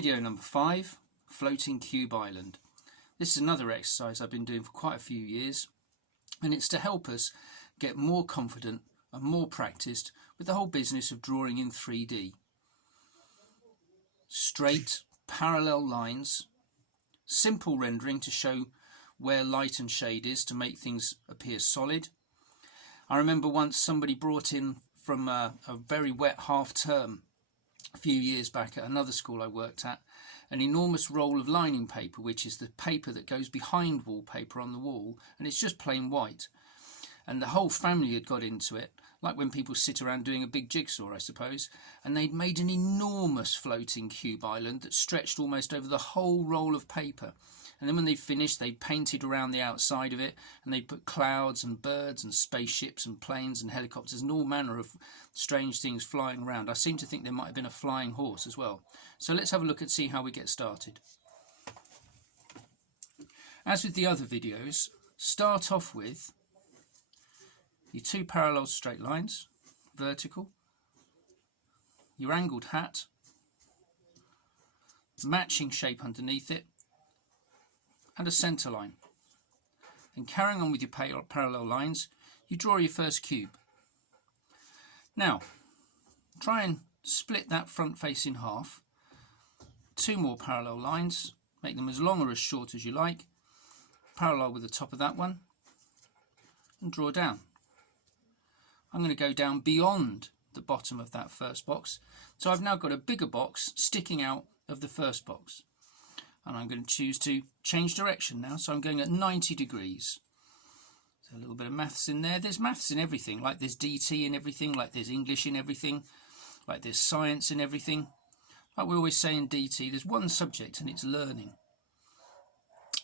Video number 5, Floating Cube Island. This is another exercise I've been doing for quite a few years, and it's to help us get more confident and more practiced with the whole business of drawing in 3D. Straight, parallel lines, simple rendering to show where light and shade is to make things appear solid. I remember once somebody brought in from a very wet half term a few years back at another school I worked at, an enormous roll of lining paper, which is the paper that goes behind wallpaper on the wall, and it's just plain white. And the whole family had got into it, like when people sit around doing a big jigsaw, I suppose, and they'd made an enormous floating cube island that stretched almost over the whole roll of paper. And then when they finished, they painted around the outside of it, and they put clouds and birds and spaceships and planes and helicopters and all manner of strange things flying around. I seem to think there might have been a flying horse as well. So let's have a look and see how we get started. As with the other videos, start off with your two parallel straight lines, vertical, your angled hat, matching shape underneath it, and a centre line. Then carrying on with your parallel lines, you draw your first cube. Now, try and split that front face in half. Two more parallel lines, make them as long or as short as you like, parallel with the top of that one, and draw down. I'm going to go down beyond the bottom of that first box, so I've now got a bigger box sticking out of the first box. And I'm going to choose to change direction now, so I'm going at 90 degrees. So a little bit of maths in there. There's maths in everything, like there's DT in everything, like there's English in everything, like there's science in everything. Like we always say in DT, there's one subject and it's learning.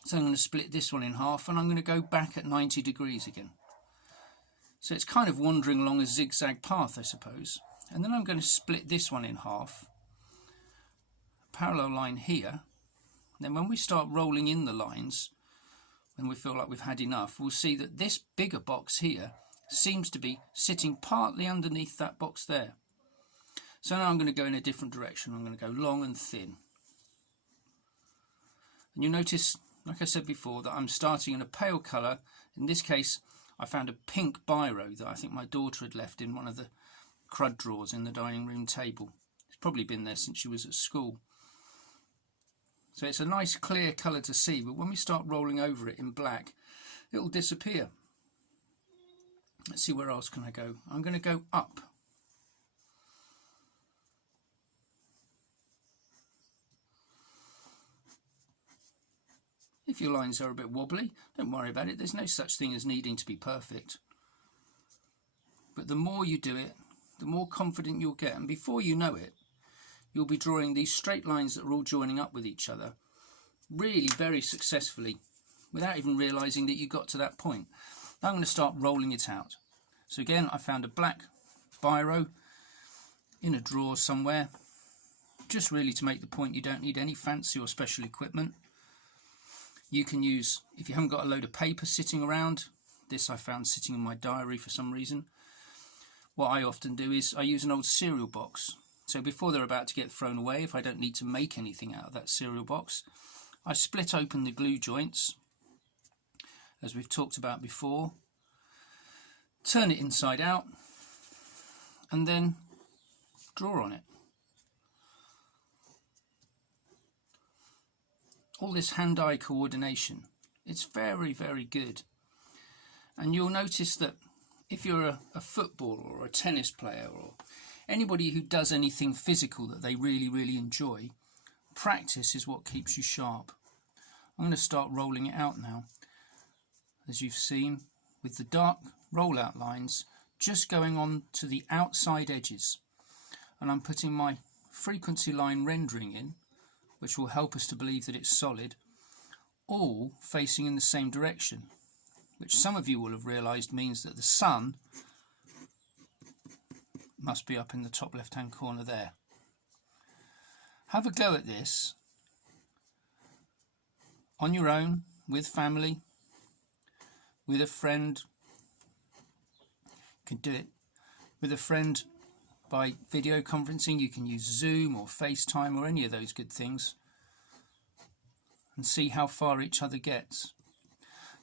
So I'm going to split this one in half, and I'm going to go back at 90 degrees again. So it's kind of wandering along a zigzag path, I suppose. And then I'm going to split this one in half, parallel line here. Then when we start rolling in the lines, when we feel like we've had enough, we'll see that this bigger box here seems to be sitting partly underneath that box there. So now I'm going to go in a different direction. I'm going to go long and thin. And you'll notice, like I said before, that I'm starting in a pale colour. In this case, I found a pink biro that I think my daughter had left in one of the crud drawers in the dining room table. It's probably been there since she was at school. So it's a nice clear colour to see, but when we start rolling over it in black, it'll disappear. Let's see, where else can I go? I'm going to go up. If your lines are a bit wobbly, don't worry about it. There's no such thing as needing to be perfect. But the more you do it, the more confident you'll get. And before you know it, you'll be drawing these straight lines that are all joining up with each other really very successfully without even realising that you got to that point. Now I'm going to start rolling it out. So again, I found a black biro in a drawer somewhere, just really to make the point you don't need any fancy or special equipment. You can use, if you haven't got a load of paper sitting around, this I found sitting in my diary for some reason, what I often do is I use an old cereal box. So before they're about to get thrown away, if I don't need to make anything out of that cereal box, I split open the glue joints, as we've talked about before, turn it inside out, and then draw on it. All this hand-eye coordination, it's very, very good. And you'll notice that if you're a footballer or a tennis player or anybody who does anything physical that they really, really enjoy, practice is what keeps you sharp. I'm going to start rolling it out now. As you've seen, with the dark rollout lines just going on to the outside edges. And I'm putting my frequency line rendering in, which will help us to believe that it's solid, all facing in the same direction, which some of you will have realised means that the sun must be up in the top left hand corner there. Have a go at this on your own, with family, with a friend. You can do it with a friend by video conferencing. You can use Zoom or FaceTime or any of those good things and see how far each other gets.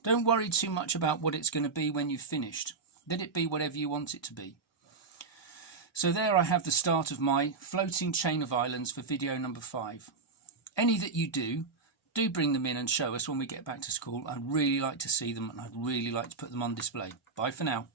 Don't worry too much about what it's going to be when you've finished. Let it be whatever you want it to be. So there I have the start of my floating chain of islands for video number 5. Any that you do bring them in and show us when we get back to school. I'd really like to see them, and I'd really like to put them on display. Bye for now.